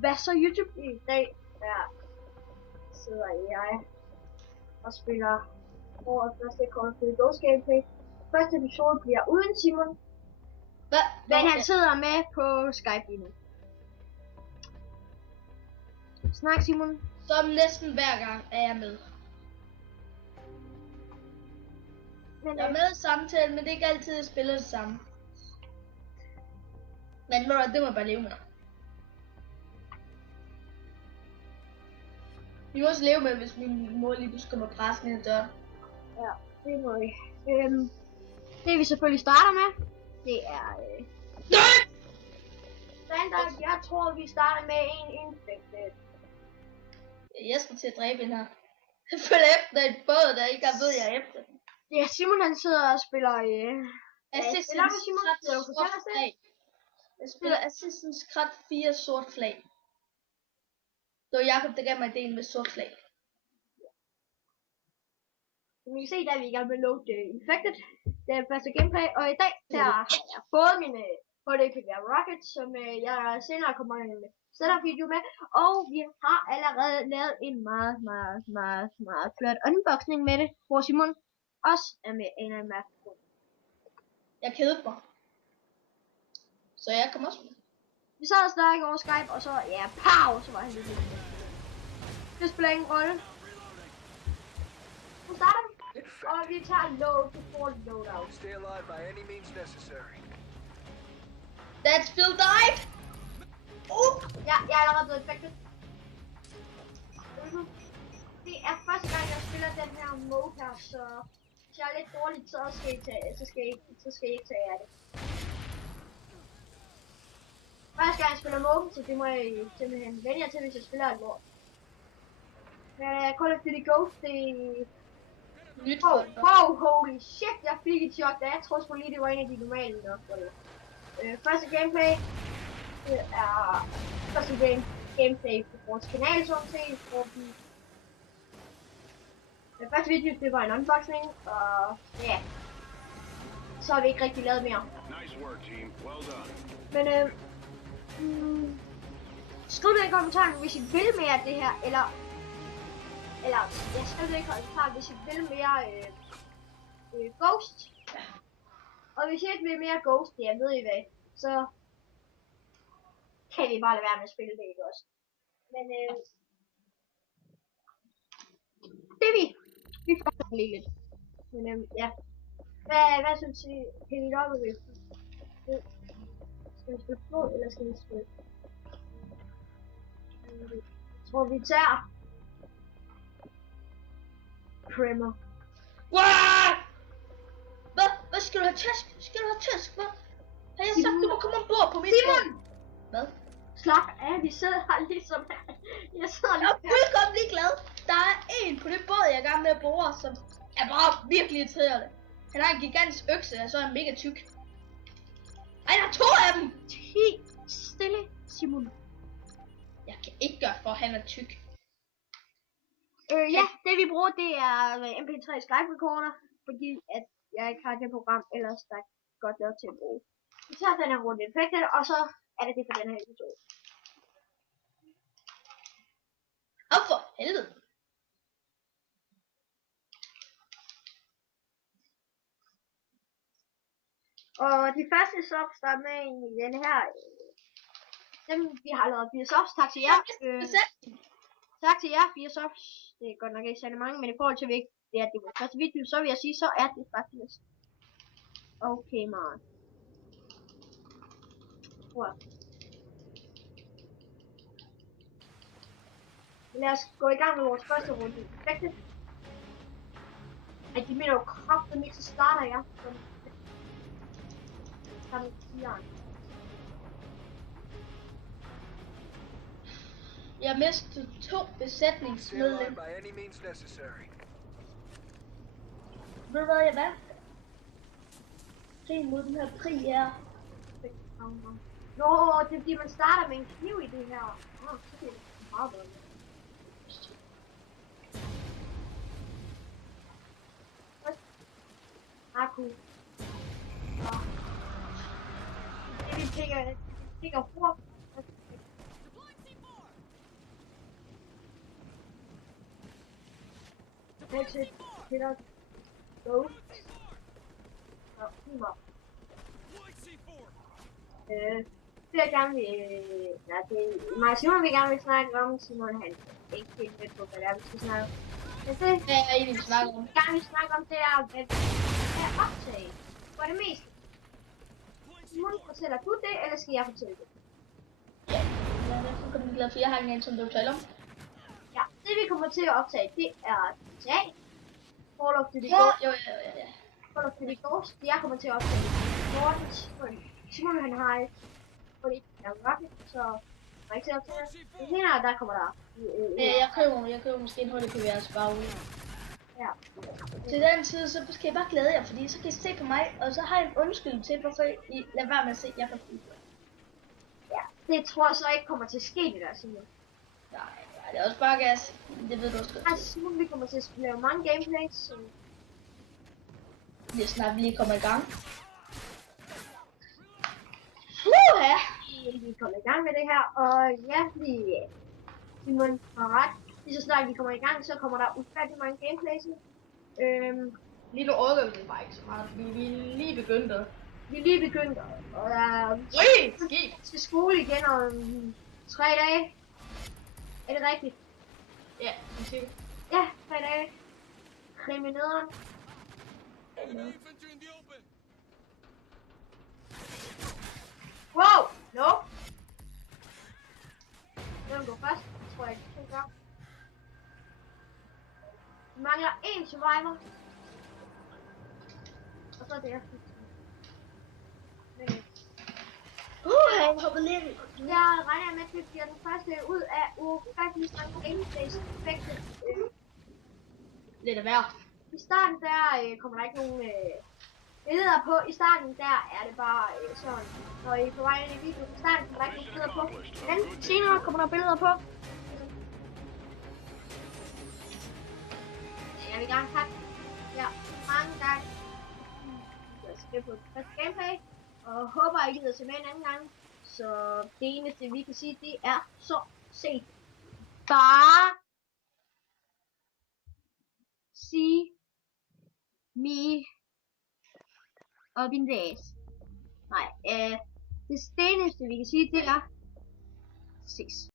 Hvad så YouTube i dag? Der sidder jeg og spiller årets første Call of Duty Ghost gameplay. Første episode bliver uden Simon. Men han sidder med på Skype lige nu. Snak Simon. Som næsten hver gang er jeg med. Jeg er med i samtalen, men det er ikke altid, jeg spiller det samme. Men det må jeg bare leve med. Vi må også leve med, hvis min mor lige pludselig kommer pressen ind ad døren. Ja, det må vi. Det vi selvfølgelig starter med, det er... standard. Jeg tror, vi starter med en infected. Jeg skal til at dræbe hende her. Jeg følger efter en båd, der ikke har ved, jeg er efter. Ja, Simon han sidder og spiller... Assassin's Creed sort flag. Jeg spiller Assassin's Creed 4 sort flag. Det var Jacob, der gav mig ideen med sort flag. Som I kan se, der er vi i gang med at load Infected. Det er første gameplay, og i dag der har jeg både mine HDPVR Rockets, som jeg senere kommer en setup video med, og vi har allerede lavet en meget flot unboxing med det, hvor Simon også er med en af map. Jeg kedede mig. Så jeg kommer også med. Vi sad og snakkede over Skype, og så, ja, pow, så var han lidt. Det spiller ingen rolle. Nu starter vi. Og vi tager load to full loadout. Stay alive by any means necessary. That's Phil died! Ja, jeg er allerede blevet infected. Det er første gang, jeg spiller den her mode her, så hvis jeg er lidt dårligt, så skal I ikke tage af det. Første gang jeg spiller mode, så det må jeg simpelthen vende jer til, hvis jeg spiller et lort. Call of Duty Ghost, det... Holy shit, jeg fik et chok, da jeg troede sgu lige, det var en af de normale nok. Første gameplay, det er første gameplay på vores kanal, som set, hvor vi... Den første video, det var en unboxing, og ja, så har vi ikke rigtig lavet mere. Nice work, team. Well done. Men skriv det i kommentaren, hvis I vil mere af det her, eller jeg skriv det i kommentaren, hvis I vil mere Ghost. Og hvis I ikke vil mere Ghost, ja, ved I hvad, så kan vi bare lade være med at spille det, ikke også? Men det er vi får lige lidt. Men ja. Hvad synes I? Kan vi godt med? Skal vi spille flod, eller skal vi spille? Jeg tror vi tager Primer. Hvad skal du have tæsk? Hvad? Har jeg sagt, du må komme ombord på mit Simon! Hvad? Slap af, vi sidder her ligesom her. Jeg er fuldkommen ligeglad. Der er en på det båd, jeg er i gang med at bore, som er bare virkelig irriterende. Han har en gigantisk økse, og så er han mega tyk. Ej, der er 2 af dem! Stille, Simon. Jeg kan ikke gøre for, at han er tyk. Ja, det vi bruger, det er MP3 Skype recorder, fordi at jeg ikke har det program ellers, der er godt lavet til at bruge. Vi tager den her runde infected, og så er det for den her episode. Åh, for helvede! Og de første subs, der er med i den her, dem vi har lavet 4 subs, tak til jer. Tak til jer, 4 subs. Det er godt nok ikke særlig mange, men i forhold til det er det vores første video, så vil jeg sige, så er det faktisk okay, man. Wow. Lad os gå i gang med vores første runde. Perfekt. Ej, de mener jo kraftigt ikke, så starter jeg. Sammen med Jeg mistede 2 besætningsmedlemmer. Ved du hvad jeg vandt? Krigen mod den her krig er... Nå, det er fordi man starter med en kniv i det her. Nå, så er det meget bedre. Akku. Det vi pikker hurtigt. Exit. Hitter. Go. Og humor. Det jeg gerne vil... Ja, det er mig og Simon, vi gerne vil snakke om. Simon, han er ikke helt med på, hvad det er, vi skal snakke om. Men det, Hvad er egentlig, vi snakker om? vi gerne vil snakke om, det er, at optage. For det meste. Simon, fortæller du det, eller skal jeg fortælle det? Ja, jeg er fuldkommen glad for, jeg har en som du taler om. Ja, det vi kommer til at optage, det er GTA. Call of Duty Ja, Ghost. jo. Call of Duty Ghost. Jeg kommer til at optage Mortens. Simon, han har et. Fordi der er Rocket, så jeg ikke til at optage. Men senere, der kommer der. Jeg køber måske en hurtig PVR's baghul. Ja. Til den tid, så skal jeg bare glæde jer, fordi så kan I se på mig, og så har jeg en undskyldning til, hvorfor I lader være med at se jer på FIFA. Ja, det tror jeg så ikke kommer til at ske, det der, Simon. Nej, det er også bare gas. Det ved du også godt. Altså, Simon, vi kommer til at lave mange gameplays, så... Lige snart vi lige kommer i gang. Ja. Vi kommer i gang med det her, og ja, Simon har ret. Lige så snart vi kommer i gang, så kommer der ufattelig mange gameplays. Lige nu orker vi det bare ikke så meget, fordi vi er lige begyndt. Vi er lige begyndt, og der skal skole igen om 3 dage. Er det rigtigt? Ja, vi ser. Ja, 3 dage. Rimelig nederen. Wow! No! Den går først, tror jeg, det gør. Vi mangler en survivor. Og så er det efter. Han hopper lige. Jeg regner med, at det bliver den første ud af ufattelig mange gameplays effekter. Lidt af hver. I starten der kommer der ikke nogen billeder på. I starten der er det bare sådan, når I er på vej ind i videoen. I starten kommer der ikke nogen billeder på. Men senere kommer der billeder på. Jeg vil gerne takke jer mange gange. Jeg skal på det første gameplay. Og håber I gider se med en anden gang. Så det eneste vi kan sige, det er så set. Bare see me up in the ass. Nej, det eneste vi kan sige, det er ses.